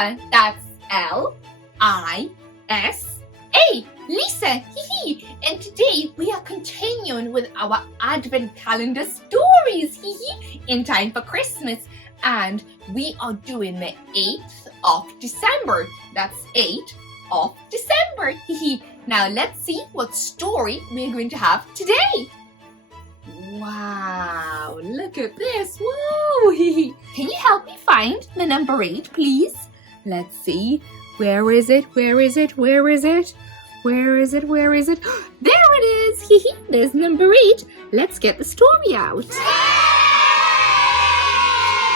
Lisa. That's L-I-S-A. Lisa. And today we are continuing with our Advent calendar stories in time for Christmas. And we are doing the 8th of December. That's 8th of December. Now let's see what story we're going to have today. Wow, look at this. Whoa. Can you help me find the number 8, please? Let's see. Where is it? Where is it? Where is it? Where is it? Where is it? There it is. There's number 8. Let's get the story out.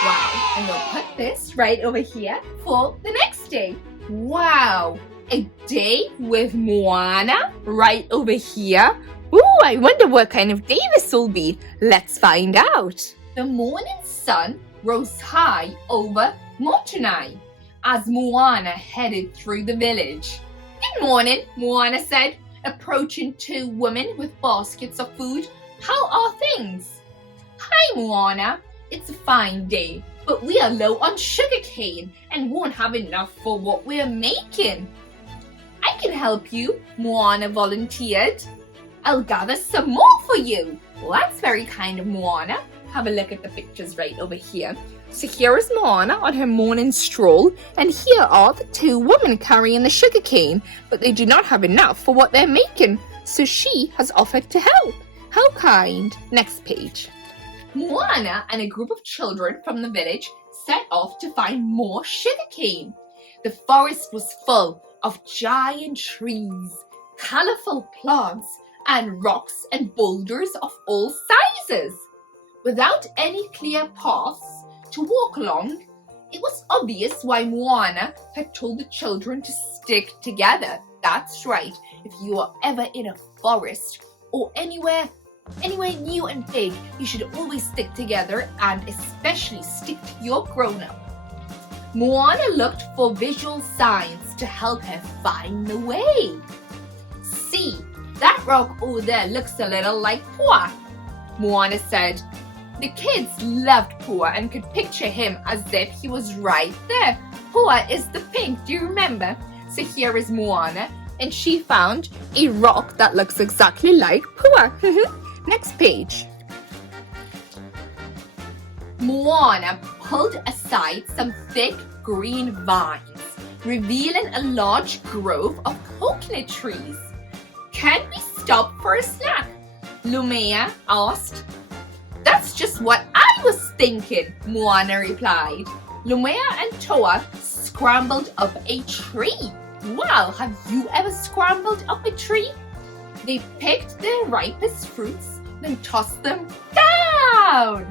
Wow, and we'll put this right over here for the next day. Wow, a day with Moana right over here. Ooh, I wonder what kind of day this will be. Let's find out. The morning sun rose high over Motunai as Moana headed through the village. Good morning, Moana said, approaching 2 women with baskets of food. How are things? Hi, Moana. It's a fine day, but we are low on sugarcane and won't have enough for what we're making. I can help you, Moana volunteered. I'll gather some more for you. Well, that's very kind of Moana. Have a look at the pictures right over here. So here is Moana on her morning stroll, and here are the 2 women carrying the sugarcane, but they do not have enough for what they're making, so she has offered to help. How kind. Next page. Moana and a group of children from the village set off to find more sugarcane. The forest was full of giant trees, colorful plants, and rocks and boulders of all sizes. Without any clear paths to walk along, it was obvious why Moana had told the children to stick together. That's right, if you are ever in a forest or anywhere new and big, you should always stick together and especially stick to your grown-up. Moana looked for visual signs to help her find the way. See, that rock over there looks a little like Pua, Moana said. The kids loved Pua and could picture him as if he was right there. Pua is the pink, do you remember? So here is Moana, and she found a rock that looks exactly like Pua. Next page. Moana pulled aside some thick green vines, revealing a large grove of coconut trees. Can we stop for a snack? Lumea asked. That's just what I was thinking, Moana replied. Lumea and Toa scrambled up a tree. Wow, have you ever scrambled up a tree? They picked the ripest fruits, then tossed them down.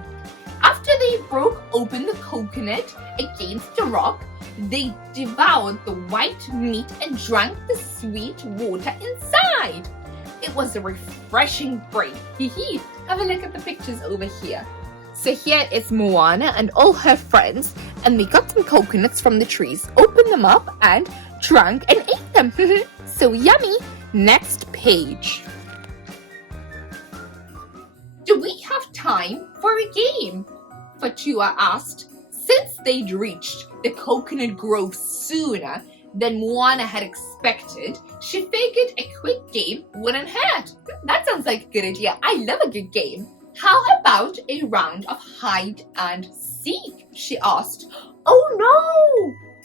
After they broke open the coconut against the rock, they devoured the white meat and drank the sweet water inside. It was a refreshing break. Have a look at the pictures over here. So here is Moana and all her friends, and they got some coconuts from the trees, opened them up, and drank and ate them. So yummy. Next page. Do we have time for a game? Fatua asked. Since they'd reached the coconut grove sooner than Moana had expected, she figured a quick game wouldn't hurt. That sounds like a good idea. I love a good game. How about a round of hide and seek? She asked. Oh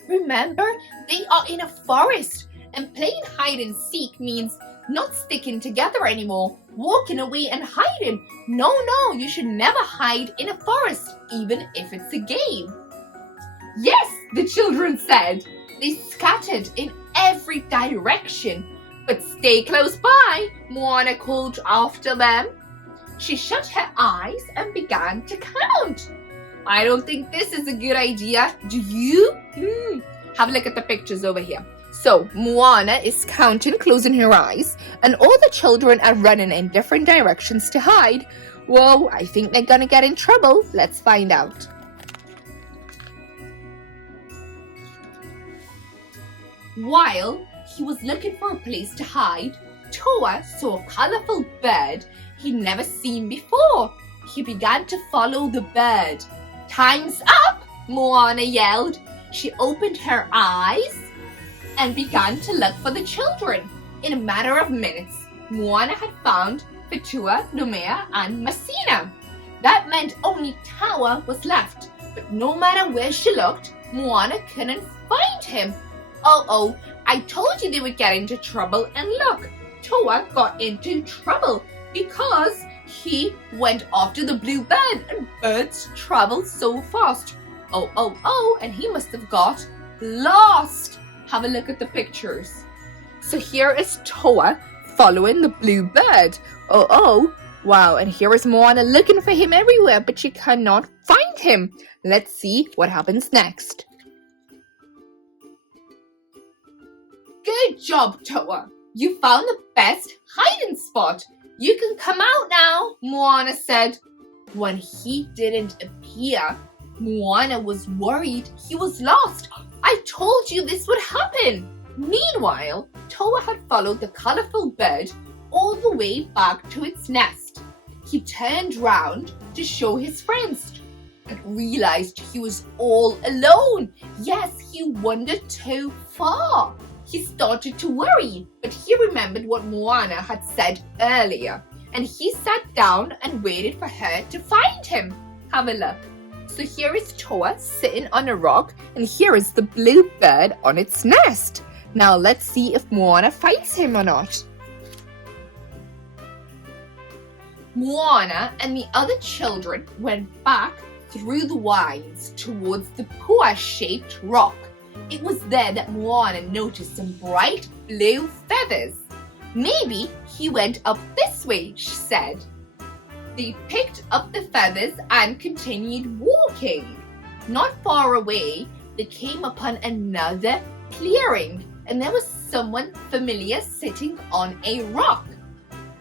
no! Remember, they are in a forest, and playing hide and seek means not sticking together anymore, walking away and hiding. No, you should never hide in a forest, even if it's a game. Yes, the children said. They scattered in every direction. But stay close by, Moana called after them. She shut her eyes and began to count. I don't think this is a good idea. Do you? Have a look at the pictures over here. So, Moana is counting, closing her eyes, and all the children are running in different directions to hide. Whoa, I think they're gonna get in trouble. Let's find out. While he was looking for a place to hide, Toa saw a colorful bird he'd never seen before. He began to follow the bird. Time's up, Moana yelled. She opened her eyes and began to look for the children. In a matter of minutes, Moana had found Fatua, Nomea, and Messina. That meant only Tawa was left, but no matter where she looked, Moana couldn't find him. Oh, I told you they would get into trouble, and look, Toa got into trouble because he went after the blue bird, and birds travel so fast. Oh, and he must have got lost. Have a look at the pictures. So here is Toa following the blue bird. Oh, wow, and here is Moana looking for him everywhere, but she cannot find him. Let's see what happens next. Good job, Toa. You found the best hiding spot. You can come out now, Moana said. When he didn't appear, Moana was worried he was lost. I told you this would happen. Meanwhile, Toa had followed the colorful bird all the way back to its nest. He turned round to show his friends and realized he was all alone. Yes, he wandered too far. He started to worry, but he remembered what Moana had said earlier, and he sat down and waited for her to find him. Have a look. So here is Toa sitting on a rock, and here is the blue bird on its nest. Now let's see if Moana finds him or not. Moana and the other children went back through the vines towards the pua-shaped rock. It was there that Moana noticed some bright blue feathers. Maybe he went up this way, she said. They picked up the feathers and continued walking. Not far away, they came upon another clearing, and there was someone familiar sitting on a rock.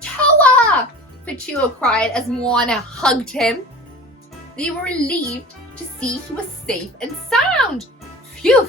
Toa! Fatua cried as Moana hugged him. They were relieved to see he was safe and sound. Phew!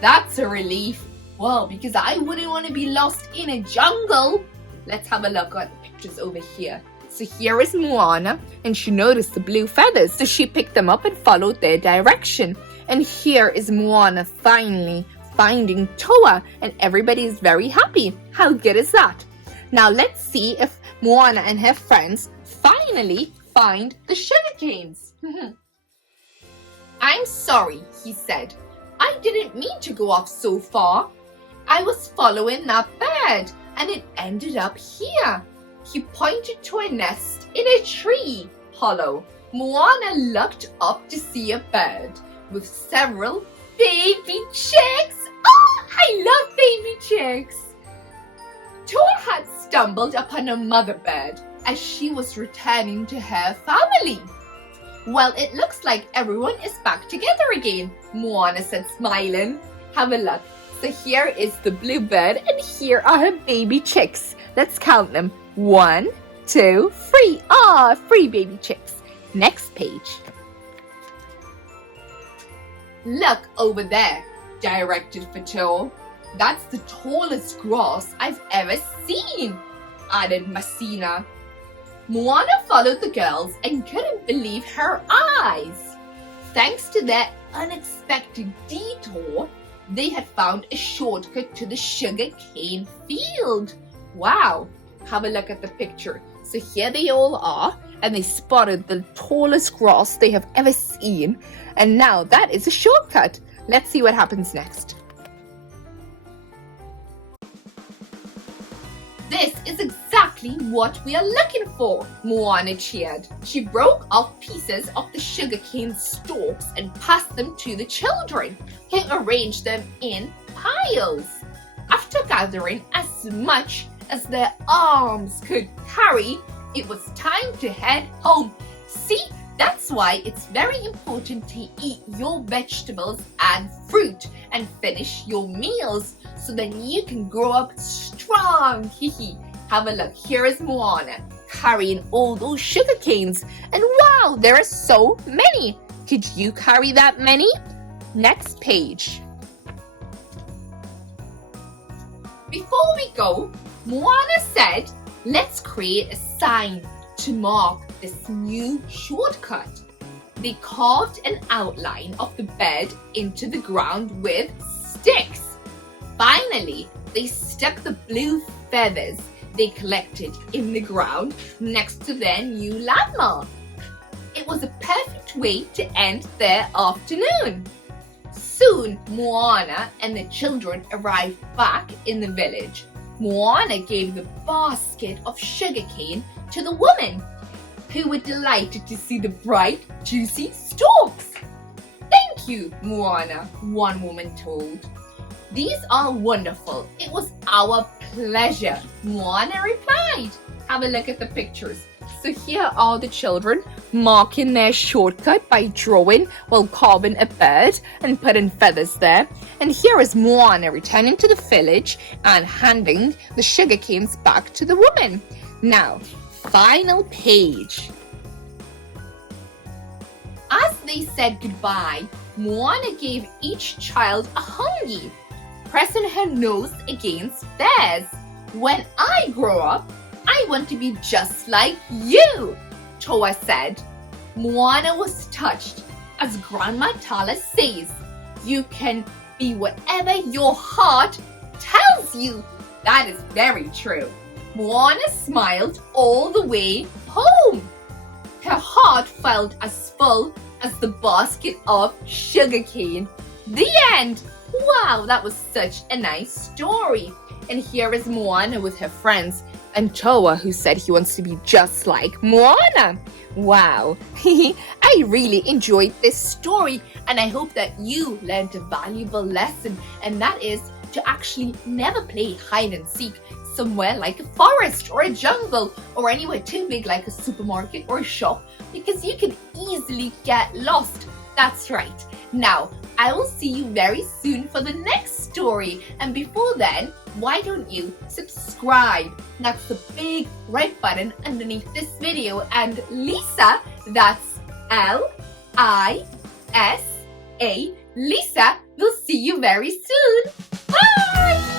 That's a relief. Well, because I wouldn't want to be lost in a jungle. Let's have a look at the pictures over here. So here is Moana, and she noticed the blue feathers, so she picked them up and followed their direction. And here is Moana finally finding Toa, and everybody is very happy. How good is that? Now let's see if Moana and her friends finally find the sugar canes. I'm sorry, he said. I didn't mean to go off so far. I was following that bird, and it ended up here. He pointed to a nest in a tree hollow. Moana looked up to see a bird with several baby chicks. Oh, I love baby chicks. Toa had stumbled upon a mother bird as she was returning to her family. Well, it looks like everyone is back together again, Moana said, smiling. Have a look. So here is the blue bird, and here are her baby chicks. Let's count them. 1, 2, 3. Ah, 3 baby chicks. Next page. Look over there, directed Fatua. That's the tallest grass I've ever seen, added Messina. Moana followed the girls and couldn't believe her eyes. Thanks to their unexpected detour, they had found a shortcut to the sugar cane field. Wow, have a look at the picture. So here they all are, and they spotted the tallest grass they have ever seen, and now that is a shortcut. Let's see what happens next. This is exactly what we are looking for, Moana cheered. She broke off pieces of the sugarcane stalks and passed them to the children, who arranged them in piles. After gathering as much as their arms could carry, it was time to head home. See, that's why it's very important to eat your vegetables and fruit and finish your meals so then you can grow up strong. Have a look. Here is Moana carrying all those sugar canes. And wow, there are so many. Could you carry that many? Next page. Before we go, Moana said, let's create a sign to mark this new shortcut. They carved an outline of the bed into the ground with sticks. Finally, they stuck the blue feathers they collected in the ground next to their new landmark. It was a perfect way to end their afternoon. Soon, Moana and the children arrived back in the village. Moana gave the basket of sugarcane to the woman, who were delighted to see the bright, juicy stalks. "Thank you, Moana," one woman told. "These are wonderful. It was our pleasure," Moana replied. Have a look at the pictures. So here are the children marking their shortcut by drawing while carving a bird and putting feathers there. And here is Moana returning to the village and handing the sugar canes back to the woman. Now, final page. As they said goodbye, Moana gave each child a hongi, pressing her nose against theirs. "When I grow up, I want to be just like you," Toa said. Moana was touched, as Grandma Tala says, "You can be whatever your heart tells you." That is very true. Moana smiled all the way home. Her heart felt as full as the basket of sugarcane. The end. Wow, that was such a nice story. And here is Moana with her friends, and Toa, who said he wants to be just like Moana. Wow, I really enjoyed this story, and I hope that you learned a valuable lesson, and that is to actually never play hide and seek somewhere like a forest or a jungle or anywhere too big like a supermarket or a shop, because you can easily get lost. That's right. Now, I will see you very soon for the next story. And before then, why don't you subscribe? That's the big red button underneath this video. And Lisa, that's Lisa, Lisa, will see you very soon. Bye!